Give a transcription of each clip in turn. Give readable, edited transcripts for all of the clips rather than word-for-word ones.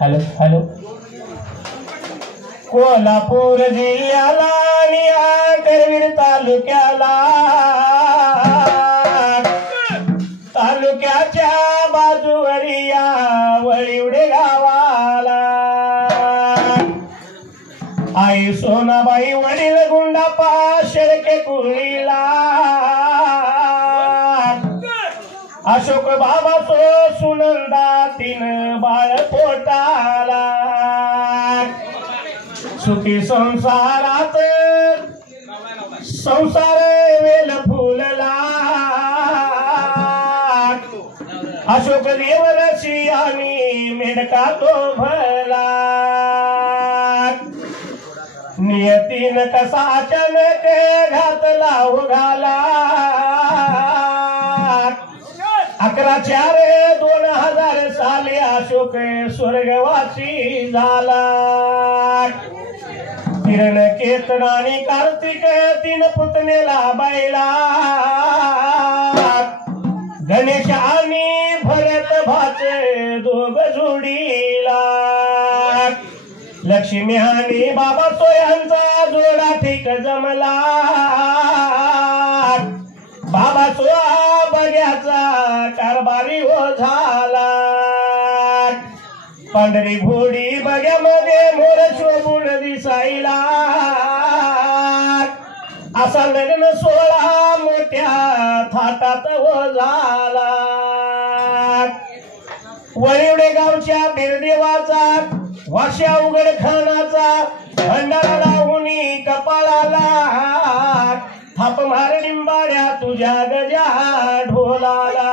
Hello hello Kolhapur जिल्ह्याला आणि करवीर तालुक्याला तालुक्याच्या बाजूवरी या वळीवडे गावाला आई सोनाबाई वडील गुंडापा शेळके कुळीला अशोक बाबा सुनंदा तीन बाळ पोटाला सुखी संसारात संसार वेल फुलला अशोक देवरशी आणि मेढका तो भला नियतीन कसा अचानक घातला उघाला 11/4/2000 साली अशोक स्वर्गवासी झाला किरण केतन आणि कार्तिक 3 पुतणेला बायला गणेश आणि भरत भाचे 2 जोडीला लक्ष्मी आणि बाबा सोयांचा जोडा ठीक जमला बाबा सोया बग्याचा कारभारी हो झाला पांढरी घोडी बग्यामध्ये मोर शोभून दिसायला असा लग्न सोहळा मोठ्या थाटात हो झाला वळीवडे गावच्या बिरदेवाचा वाश्या उघड खानाचा भंडारा लावणी कपाळाला थाप मार निंबाड्या तुझ्या गजा ढोलाला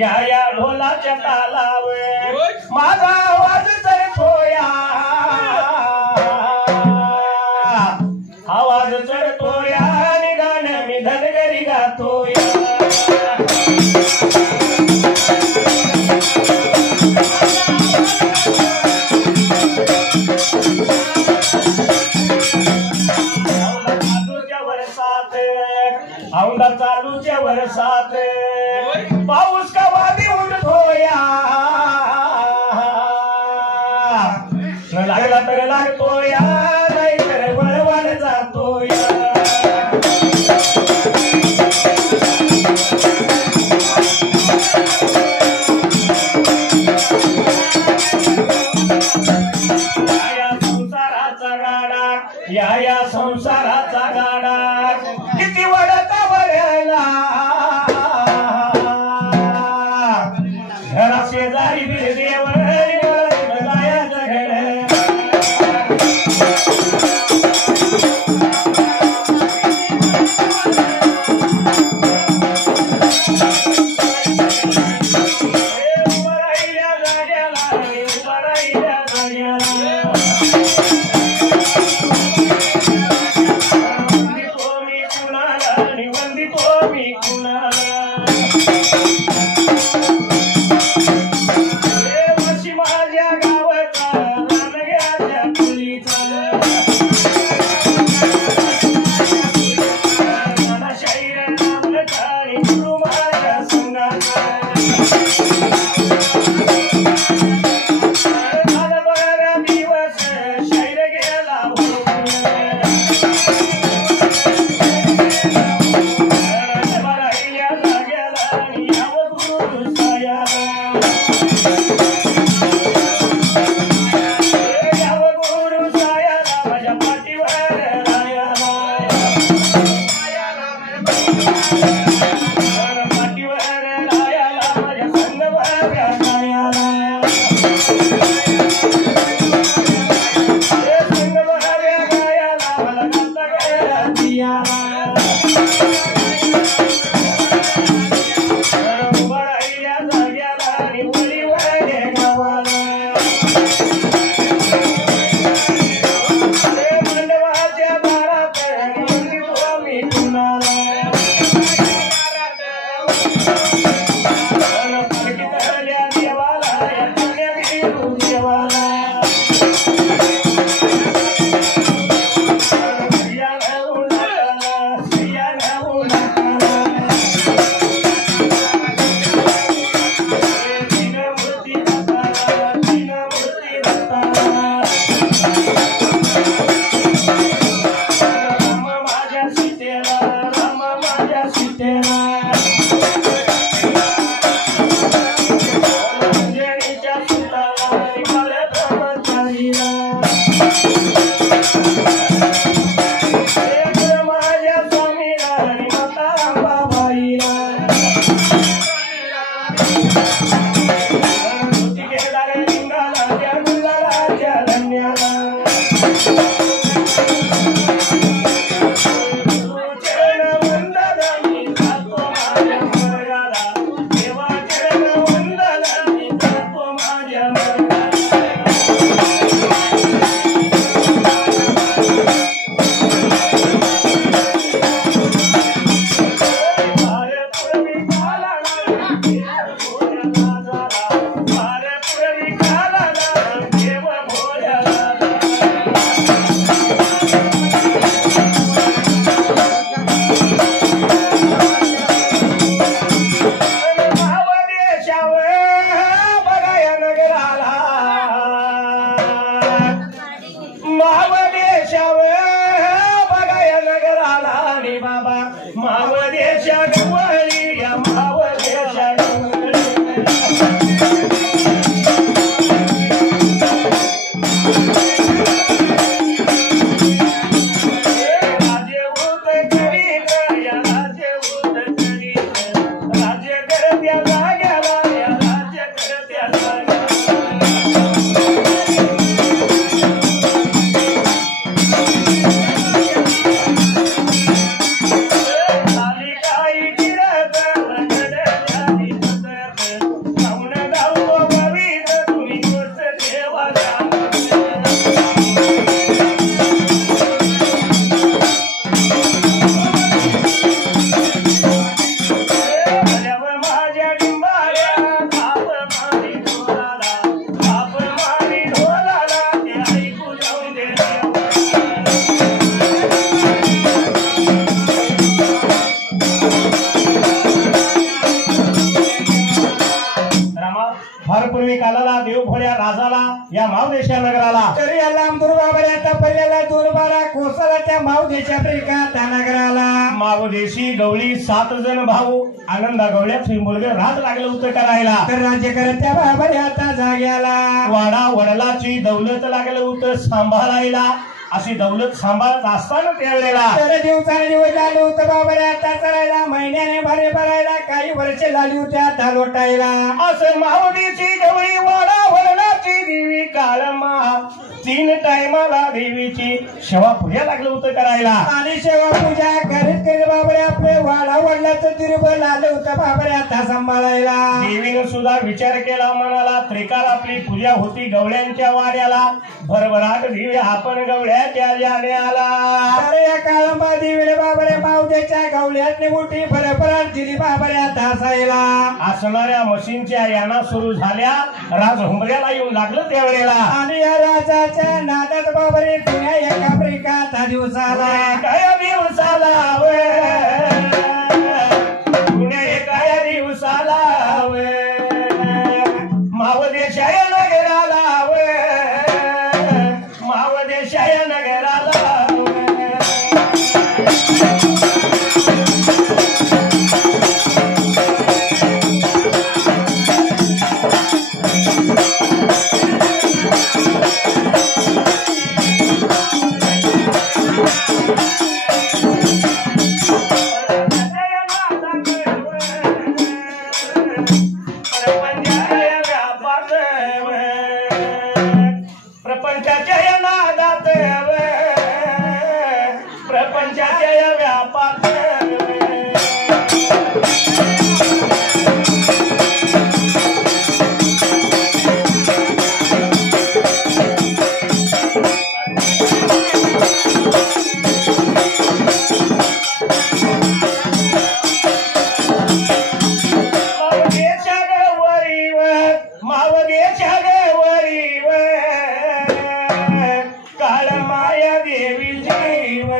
या ढोलाच्या तालावर माझा आवाज चढतोया आवाज चढतोया आणि गाणं मी धनगरी गातोया औंधा चालूच्या वर्षात पाऊस का वादी उठतोया लागला तर लागतोया नाही तर वळवाड जातोया या संसाराचा गाडा किती वडता वळला घरा शेजारी बिरदेवर जगड फारपूर्वी कालाला देवभोळ्या राजाला या मावदेशा नगराला तरी लांब दुर्बाबऱ्याचा पहिल्याला दुर्बारा कोसला त्या मावदेशा प्रिका त्या नगराला मावदेशी गवळी 7 जण भाऊ आनंदा गवळ्यात मुलगा राज लागलं होतं करायला तर राज्य करत त्या बाबऱ्याचा जाग्याला वाडा वडलाची दौलत लागलं होतं सांभाळायला अशी दौलत सांभाळत असताना त्यावेळेला तर दिवसाने दिवस झाले होतं बाबऱ्याचा चरायला महिन्याने भरे भरायला काही वर्ष झाली होत्या त्या लोटायला असं मावदेशी गवळी वाडा वडलाची देवी काळमा 3 टायमाला देवीची सेवा पूजा लागलं होतं करायला आणि सेवा पूजा करीत करीत बाबरे आपले वाडा वडलाचं तिरुबल आलं होतं बाबऱ्याचा सांभाळायला देवीनं सुद्धा विचार केला मनाला त्रिकाळ आपली पूजा होती गवळ्यांच्या वाड्याला भरभराट देवी आपण गवळ्याच्या जाण्याला तर या काळंबा देवीने बाबरे मावदेच्या गवळ्यातली मोठी भरभराट दिली बाबऱ्यात असायला असणाऱ्या मशीनच्या याना सुरू झाल्या राज हुंबऱ्याला येऊन लागलं त्यावेळेला आणि या राजाच्या नादात बाबरे पुण्या एका प्रिकाचा दिवसाला काय दिवसाला पुण्या एका दिवसाला मावदेशाय नगराला मावदेशाय नगराला प्रपंचाच्या नादात प्रपंचाच्या व्यापात मावदेच्या गवरीवर काळमाया देवी जीव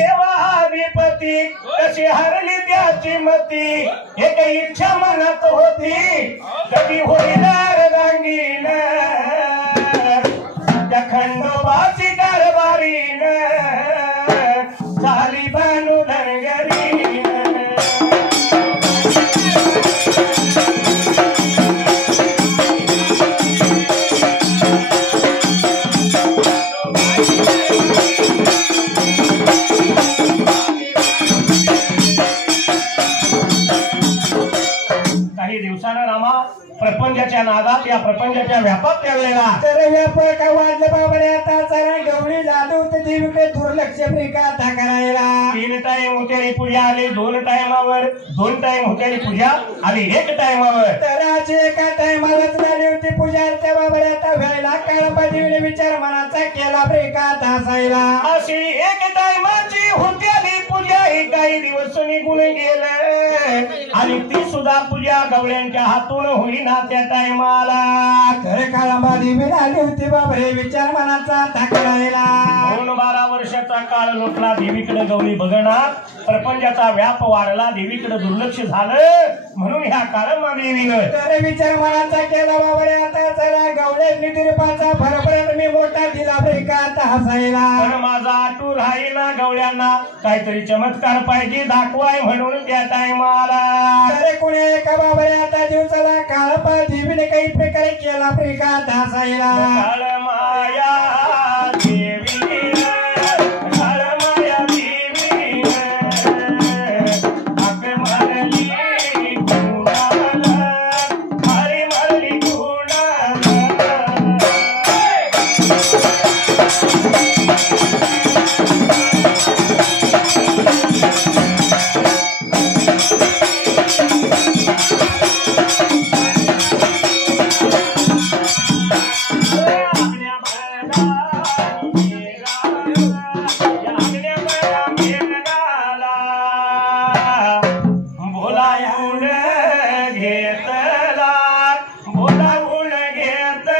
देवाधिपती कशी हरली त्याची मती एक इच्छा मनात होती कधी होईनार रांगीन त्या खंडोबाची कारभारीन झाली बानू धनगरी दिवसानं रामा प्रपंचाच्या नादात या प्रपंचाच्या व्यापात त्यावेळेला तर व्यापार का वाढलं बाबा आता चला गवळी लादू तर देवीकडे दुर्लक्ष फ्रिका आता करायला 3 टाइम होत्याली पूजा आली 2 टाइमावर 2 टाइम होत्याली पूजा आली 1 टाइमावर तर आज एका टायमालाच झाली होती पूजा त्या बाबा आता व्हायला काळपा देवीने विचार मनाचा केला फ्रिका आता असायला अशी 1 टाइमाची होत्याली पूजा ही काही दिवस निघून गेले आणि ती सुद्धा पूजा गवळ्यांच्या हातून होईना त्या टाइमाला तर काळंबा देवी आली होती बाबरे विचार मनाचा थाकडायला 12 वर्षाचा काळ लोटला देवीकडे गवळी बघणार प्रपंचाचा व्याप वाढला देवीकडे दुर्लक्ष झालं म्हणून ह्या काळंबा देवीनं तर विचार मनाचा केला बाबरे आता चला गवळे निधिरूपाचा फरपर्यंत मी मोठा दिला फ्रिका आता हसायला पण माझा आटू राहिला गवळ्यांना काहीतरी चमत्कार पाहिजे दाखवाय म्हणून त्या टाइमाला तर कोणी एका बाबरे आता दिवसाला काळपा देवीने काही प्रकारे केला फ्रिका आता हसायला काळमाया देवी काळमाया देवी आग मारली गुणाला हरी मारली गुणाला बोलावून घेतला बोलावून घेतला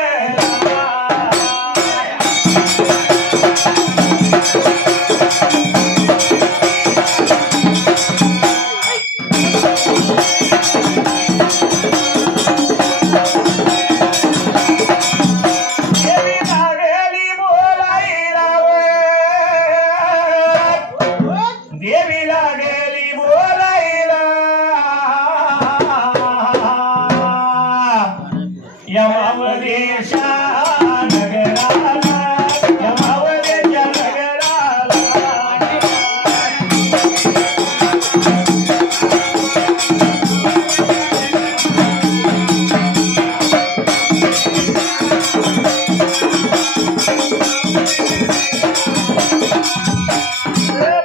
देवी लागली बोलायला देवी लागली बोलायला यमावदेशा नगराला यमावदेशा नगराला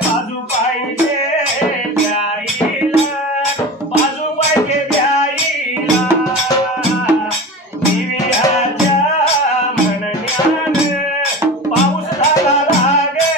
बाजू पाहिजे द्यायला बाजू पाहिजे द्यायला दिव्याच्या म्हणण्यानं पाऊस झाला लागला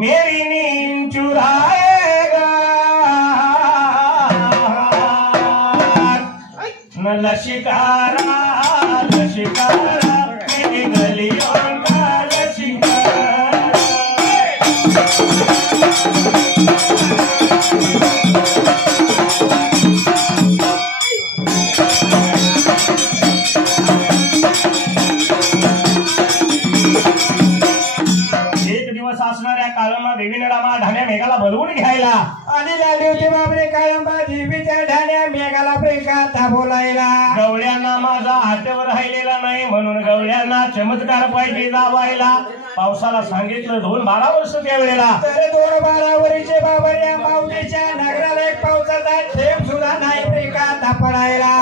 मेरी नींद चुराएगा न लशिकारा लशिकारा मेरी गलियों का लशिकारा एक दिवस असणाऱ्या काळंबा देवीने रामा ढाण्या मेघाला बोलवून घ्यायला आणि लाली होती बाबरे काळंबा देवीच्या ढाण्या मेघाला फ्रिका आता बोलायला गवळ्यांना माझा आठवर राहिलेला नाही म्हणून गवळ्यांना चमत्कार पाहिजे जावायला पावसाला सांगितलं 2-12 वर्ष त्यावेळेला तर 2-12 वर्षे बाबर या माऊलीच्या नगराला एक पावसाचा थेंब सुद्धा नाही फ्रिका आता पडायला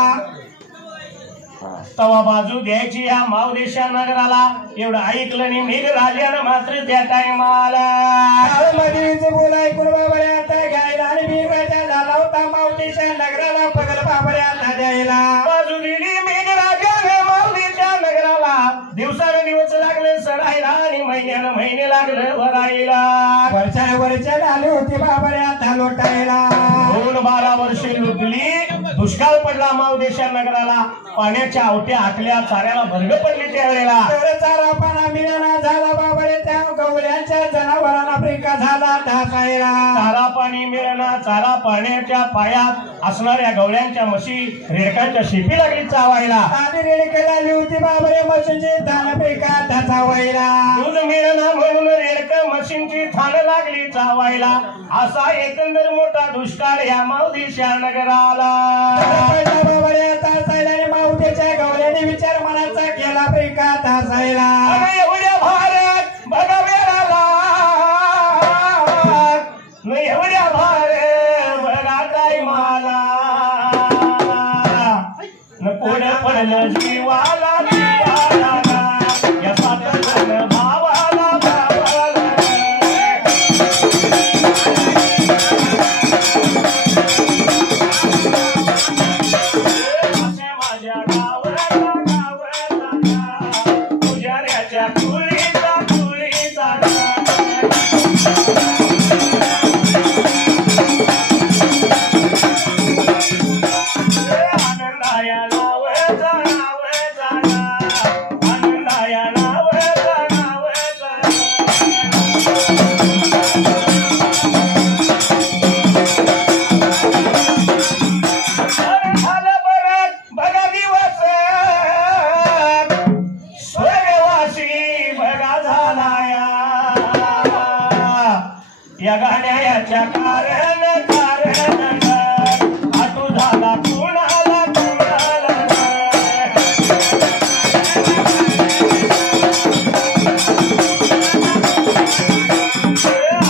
तवा बाजू द्यायची या मावदेशा नगराला एवढं ऐकलं आणि मेघ राजानं मात्र त्या टायमाला काळमधीच बोला ऐकून बाबरे आता घ्यायला आणि मेघराजा झाला होता माऊलीच्या नगराला पगल बाबरे आता द्यायला बाजू दिली मेघ राजानं मावदेशा नगराला दिवसाने दिवस लागले सडायला आणि महिन्यानं महिने लागले भरायला वर्षानुवर्षे आली होती बाबरे आता लोटायला 12 वर्षे लुटली दुष्काळ पडला मावदेशा नगराला पाण्याच्या आवट्या आटल्या चाऱ्याला भरग पडली त्यावेळेला तर चारा पाना मिळाना झाला बाबरे त्या गवळ्यांच्या जनावरांना फ्रिका झाला ढासायला चारा पाणी मिळणार चारा पाण्याच्या पायात असणाऱ्या गवळ्यांच्या म्हशी रेडकांच्या शेपी लागली चावायला आणि रेडके आली होती बाबरे म्हशीची धान फ्रिका ढासावायला दूध मिळणार म्हणून रेडक म्हशींची थान लागली चावायला असा एकंदर मोठा दुष्काळ या मावदेशा नगराला मावदेच्या गवल्याने विचार मनाचा केला प्रिका तासायला एवढ्या भारत बघा वेळाला एवढ्या भारत बघा काय मला कोण पडलं जीवाला या सात भावाला भावाला माझ्या गावाला पुजाऱ्याच्या तुळीचा तुळीचा या गाण्याच्या कारण आटू झाला कुणाला कुणाला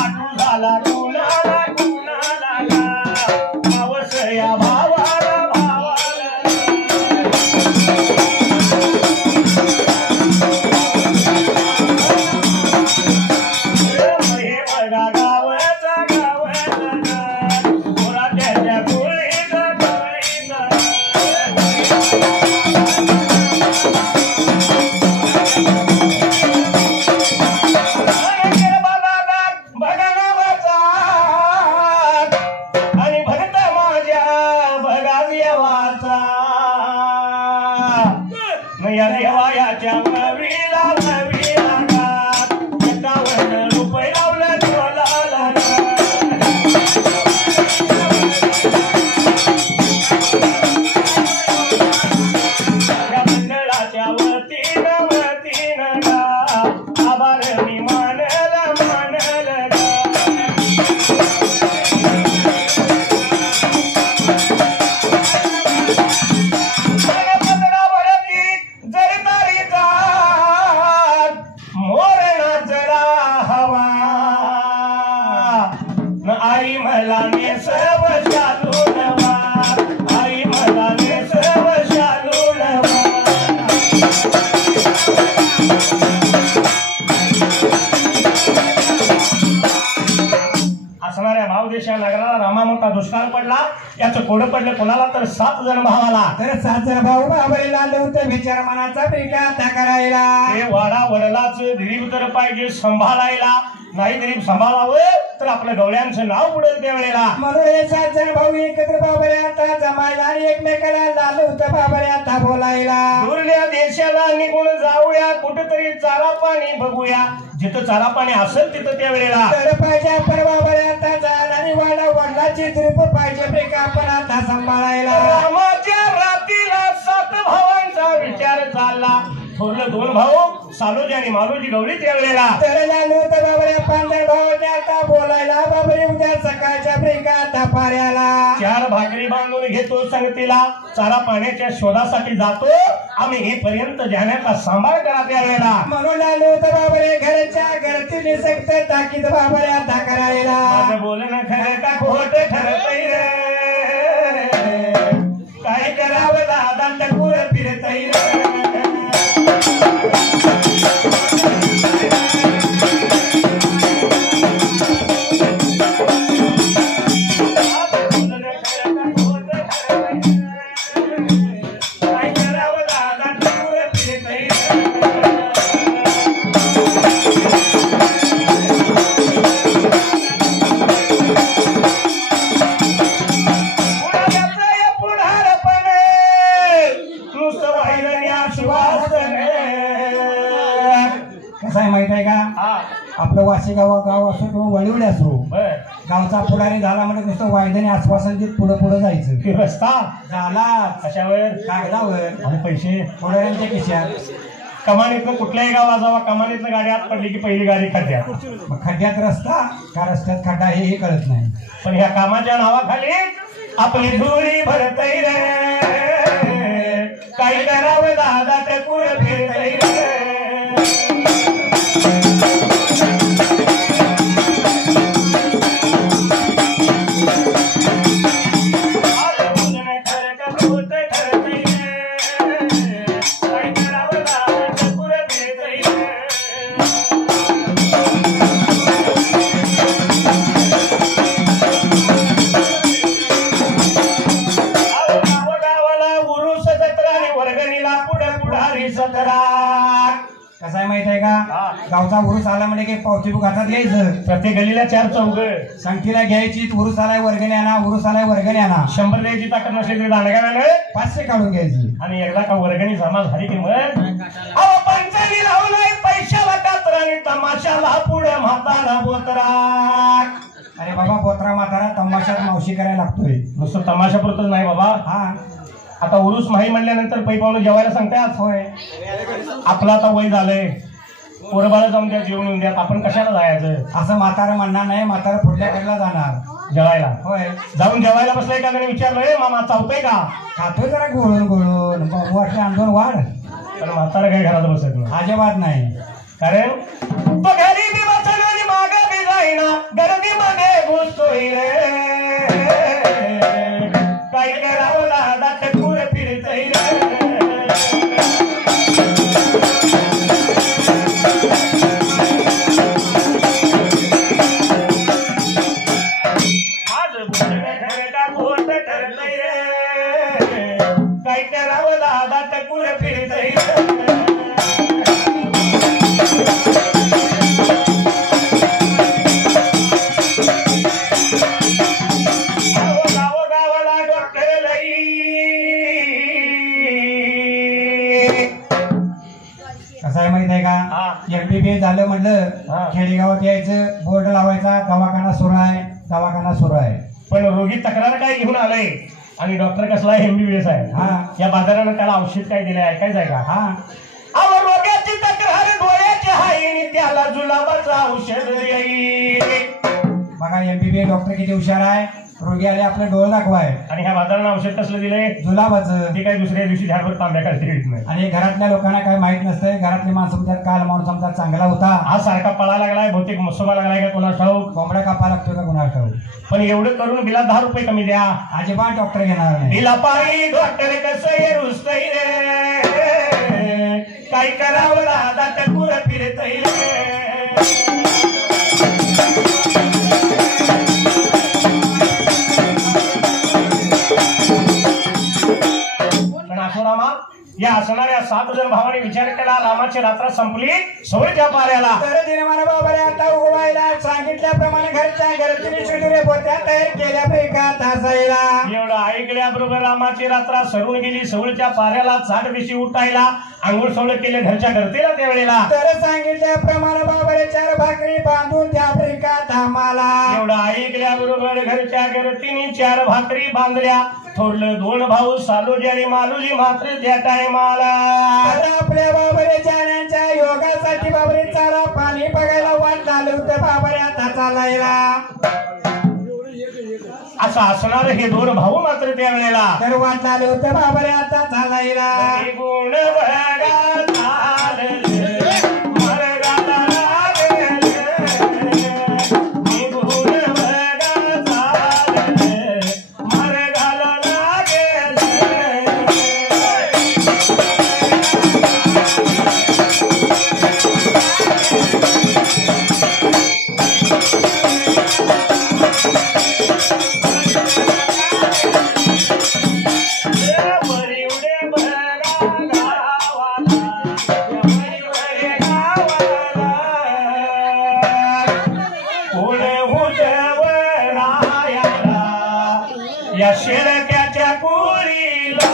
आटू झाला कुणाला कुणाला पावस या भावाला भावाला या देवायाच्या नवीला नवीला 51 रुपये लावलं डोलाला या मंडळाच्या वतीनं वतीनं आभार मी मानला मानला आई मला ने सर्व शालूनवा आई मला ने सर्व शालूनवा असणाऱ्या भावदेशा नगराला रामा मोठा दुष्काळ पडला याचं कोडं पडलं कोणाला तर 7 जण भावाला तर 7 जण भाऊ बाबरीला होते विचार मनाचा प्रिका करायला हे वाडा वडलाच गरीब तर पाहिजे सांभाळायला नाही गरीब सांभाळावं तर आपल्या गवळ्यांचं नाव पुढेल त्यावेळेला म्हणून हे 7 जण भाऊ एकत्र बाबरे आता जमायला आणि एकमेकाला लाल होतं बाबरे आता बोलायला दुर्ल्या देशाला निघून जाऊया कुठेतरी चारा पाणी बघूया जिथं चारा पाणी असेल तिथं त्यावेळेला तर पाहिजे आपण बाबरे आता जायला आणि वाडा वडिलाची त्रिप पाहिजे प्रिका आपण आता सांभाळायला रामाच्या रातीला 7 भावांचा विचार चालला थोरलं 2 भाऊ सालोजी आणि मालोजी गवळी त्यावेळेला तर लालू तर बाबरे 5 जण भावाने आता बोलायला बाबरे उद्या सकाळच्या प्रिका आता पाऱ्याला 4 भाकरी बांधून घेतो संगतीला चारा पाण्याच्या शोधासाठी जातो आम्ही हे पर्यंत जाण्याचा सांभाळ करा त्यावेळेला म्हणून लालू तर बाबरे घरच्या घरती निसक्त ताकीद बाबरे आता करायला माझं बोलणं खरं का खोट ठरतय काय करावं दादा टकूर फिरतय माहित आहे का आपलं वाशेगाव गाव असो किंवा वळीवडे असो गावचा पुढारी झाला म्हणजे नुसतं वायद्याने आश्वासन देत पुढे पुढे जायचं रस्ता झाला कशावर कागदावर आणि पैसे पुढाऱ्यांच्या खिशात कमानीतनं कुठल्याही गावात जावा, कमानीतनं गाडी आत पडली की पहिली गाडी खड्ड्यात. मग खड्ड्यात रस्ता का रस्त्यात खड्डा हे कळत नाही. पण ह्या कामाच्या नावाखाली आपली धुळी भरतय रे, काय करावं दादा टकूर फिरतय रे. कसं आहे माहित आहे का, गावचा उरूस आला म्हणजे काही पावती बुक हातात घ्यायचं, प्रत्येक गलीला 4 चौघ संख्येला घ्यायची. उरूस आलाय वर्गणी आणा, उरूस आलाय वर्गणी आणा. 100 द्यायची ताकद नसली तरी दांडगाव्यानं 500 काढून घ्यायची. आणि एकदा का वर्गणी जमा झाली की मग अहो पंचाली लावलाय पैशाला कातराने तमाशाला पुढे म्हातारा बोतरा. अरे बाबा बोत्रा म्हातारा तमाशात मावशी करायला लागतोय. नुसतं तमाशापुरतच नाही बाबा. हा आता उरूस माही म्हणल्यानंतर पै पाहुणे जेवायला सांगतात. होय, आपलं आता वय झालंय, पोरबाळ जाऊन द्या, जेवण येऊन द्या, आपण कशाला जायचं असं म्हातारा म्हणणार नाही. म्हातारा पुढल्या कडला जाणार जेवायला. होय, जाऊन जेवायला बसलाय का नाही विचारलं, मामा चावतोय का. खातोय जरा गोळून गोळून वाटले आंदोलन वाढ. पण म्हातारा काही घरात बसत नाही, अजिबात नाही. कारण तो घरी बी बसन आणि मागे बी जाईना, गर्दीमध्ये घुसतोय रे. काय करावं दादा टकूर फिरतय रे. आज घरटा घोट ठरतय रे. काय करावं दादा टकूर फिरतय रे. कसं आहे माहित आहे का, MBBS झालं म्हणलं खेडेगावात यायचं, बोर्ड लावायचा, दवाखाना सुरू आहे, दवाखाना सुरू आहे. पण रोगी तक्रार काय घेऊन आलंय आणि डॉक्टर कसला आहे, MBBS आहे. या बाजारानं त्याला औषध काय दिलंय ऐकायचं आहे का. अहो रोग्याची तक्रार डोळ्याची आहे आणि त्याला जुलाबाचं औषध येईल. बघा MBBS डॉक्टर किती हुशार आहे. रोगी आले आपलं डोळं दाखवाय आणि ह्या बाजारानं औषध कसलं दिलंय, जुलाबाचं. ते काही दुसऱ्या दिवशी झाडवर तांब्या काढते नाही. आणि घरातल्या लोकांना काय माहित नसतंय. घरातली माणसं म्हणतात काल माणूस आमचा चांगला होता, हा सारखा पळा लागलाय, बहुतेक मसोबा लागलाय का कोणा ठाऊक, कोंबडा कापा लागतोय का कोणा ठाऊक. पण एवढं करून बिला 10 रुपये कमी द्या, अजिबात डॉक्टर घेणार नाही. बिला पायी डॉक्टर कसं रुसतय रे. काय करावं दादा टकूर फिरतय रे. या असणाऱ्या 7 जण भावाने विचार केला, रामाची रात्र संपली, सवळीच्या पाऱ्याला आता उगवायला सांगितल्याप्रमाणे घरच्या घरची शिदुरे पोत्या तयार केल्या तासायला. एवढं ऐकल्याबरोबर रामाची रात्र सरून गेली. सवळीच्या पाऱ्याला चाट दिशी उठायला आंघोळ सवळ केले घरच्या घरतीला त्यावेळेला. तर सांगितल्याप्रमाणे बाबाने 4 भाकरी बांधून त्या आफ्रिका धामाला. एवढं ऐकल्याबरोबर घरच्या घरतीने 4 भाकरी बांधल्या. थोरलं 2 भाऊ सालोजी आणि मालोजी मात्र त्या टायमाला. आपल्या बाबरे जाण्याच्या योगासाठी बाबरे चारा पाणी बघायला वाट झालं होतं. बाबरे आता चालायला. असं असणार हे 2 भाऊ मात्र त्या वेळेला. तर वाट झालं होतं बाबरे आता चालायला. गुण या शेळक्याच्या कोळीला.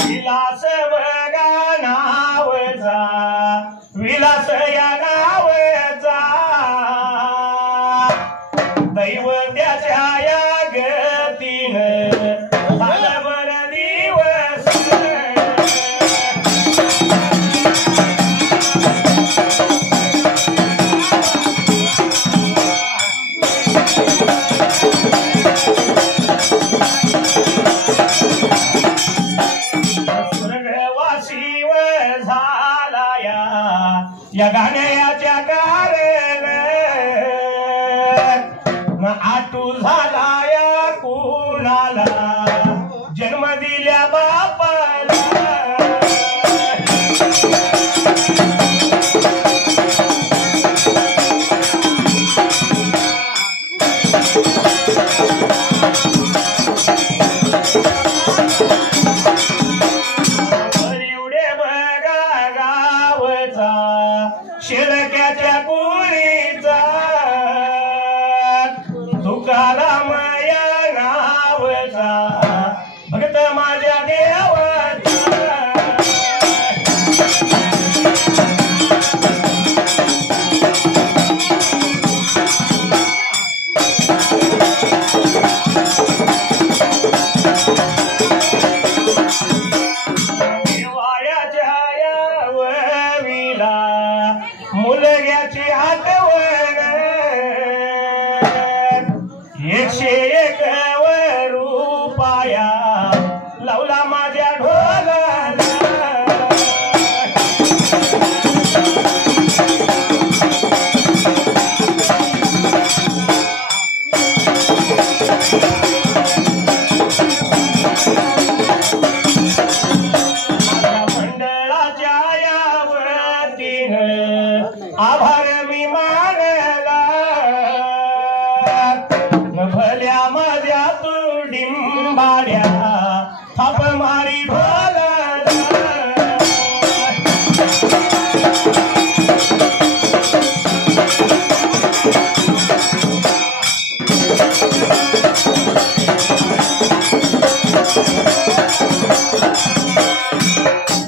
विलास बघा नावचा तुझा लाया कुणाला जन्म दिल्या बापाला शेळक्याच्या कुळीचा तुकाराम या नावचा भक्त माझ्या देवाचा मुलग्याची आठवण 101 रुपया लावला माझ्या ढोलाला मंडळाच्या यावतीनं आभार मी मानला भल्या माझ्या तू डिंबाड्या थाप मारी ढोला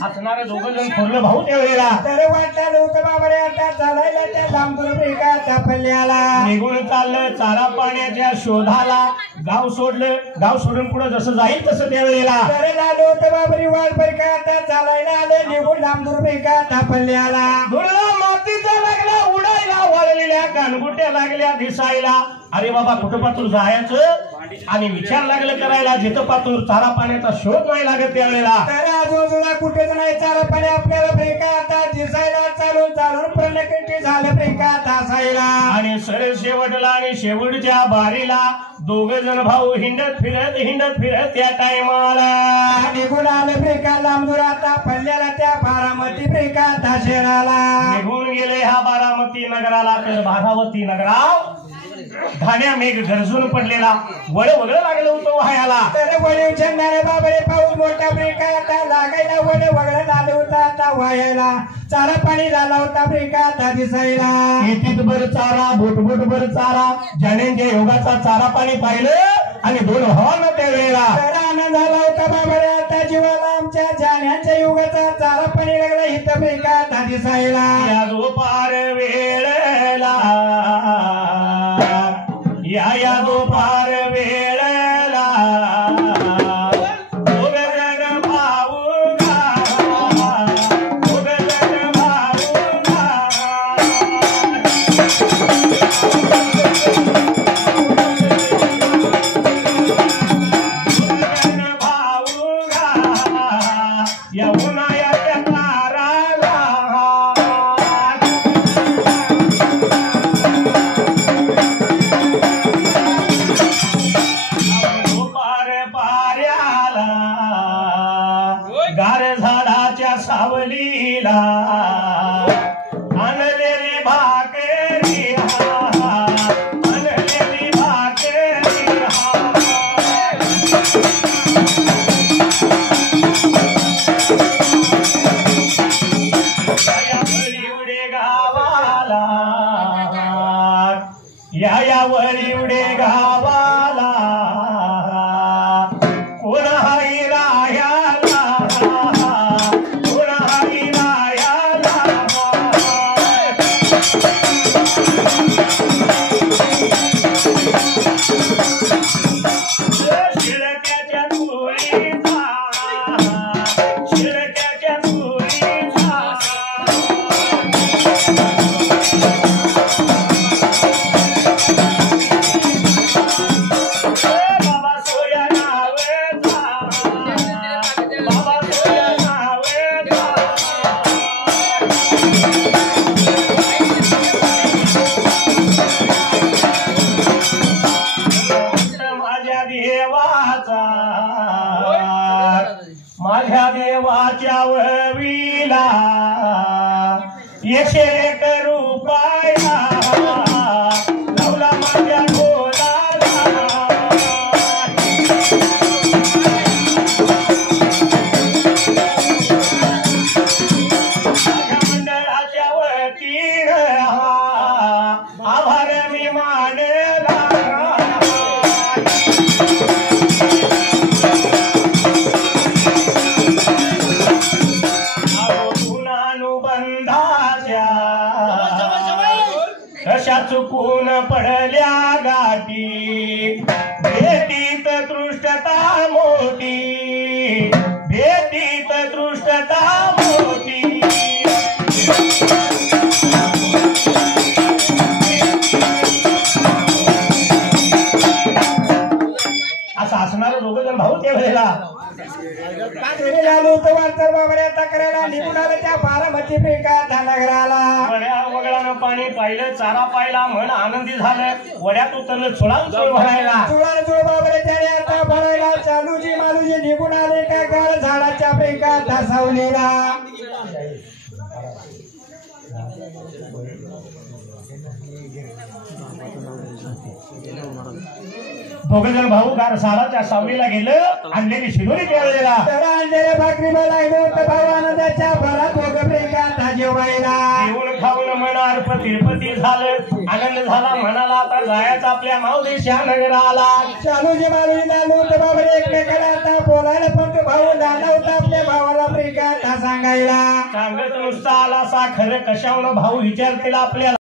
असणारे दोघं जण थोरलं भाऊ त्यावेळेला तर वाटलं लोक बाबरे आता चालायला त्या लांबून एका तापल्याला निघून चाललं चारा पाण्याच्या शोधाला गाव सोडलं गाव सोडून पुढे जसं जाईल तसं त्यावेळेला तर लोक बाबरी वाट बर का आता चालायला आले निघून लांबून एका तापल्याला धुळला मातीचा लागला उडायला वाळलेल्या कानगुट्या लागल्या दिसायला अरे बाबा कुठं पातूर जायचं आणि विचार लागलं करायला जिथं पातूर चारा पाण्याचा शोध नाही लागत त्यावेळेला तर आजूबाजूला कुठेच नाही चारा पाणी आपल्याला ब्रेका आता दिसायला चालून चालून प्रणकटी झालं ब्रेका तासायला आणि सरळ शेवटला आणि शेवटच्या बारीला दोघ जण भाऊ हिंडत फिरत त्या टायमाला निघून आले ब्रेका लांबूर आता पल्ल्याला त्या बारामती ब्रेका ताशेराला निघून गेले ह्या बारामती नगराला तर बारामती नगराव धान्या मेघ गरजून पडलेला वळ वगळं लागलं होतं व्हायला तर वळीव छंदाने बाबरे पाऊस मोठा ब्रेका आता लागायला वळ वगळं झालं होतं आता व्हायला चारा पाणी झाला होता ब्रेका आता दिसायला इतीत बर चारा बोटबोट बर चारा ज्यानेच्या योगाचा चारा पाणी पाहिलं आणि दोन भावांना त्या वेळेला तर आनंद झाला होता बाबरे आता जीवाला आमच्या जाण्याच्या युगाचा चारा पाणी लागला इथं ब्रेका आता दिसायला या दुपार वेळेला या दुपार वेळेला उगजन भाऊगा उगजन भाऊगा उगजन भाऊगा या उन्हाळ्याच्या ताराला गार झाडाच्या सावलीला आणलेली भाकरी आणलेली भाकरी या वळीवडे गावाला या वळीवडे गावाला कोण हाई राह्याला कोण हाई राह्याला शिळक्याच्या कुळीचा शिळक्याच्या कुळीचा ऊन पडल्या गाठी भेटीत तृष्टता मोठी भेटीत तृष्टता मोठी असं असणार दोघं जण भाऊ त्या वेळेला तक्रारा निघून आलं त्या बारामती बेकार नगराला वड्या वगळानं पाणी पाहिलं चारा पाहिला मन आनंदी झालं वड्यात उतरलं चुळान चुळ भरायला चुळान चुळ बाबरे त्याने आता भरायला चालूजी मालूजी निघून आले का गळ झाडाच्या बेकार धासावलेला दोघं जण भाऊ गार साराच्या सावलीला गेलं आणलेली शिदोरी पेरलेला तर आणलेल्या भाकरी लागलो तर भाऊ आनंदाच्या भरात दोघं बेकार जेवायला जेवून खाऊन मनार पती झालं आनंद झाला म्हणाला आता जायचं आपल्या माऊलीच्या नगराला चालूजी मालूजी लागलो तर बाबरे एकमेकाला आता बोलायला पण तो भाऊ जाणा होता आपल्या भावाला बेकार सांगायला सांगत नुसता आला साखर कशावरून भाऊ विचारतील आपल्याला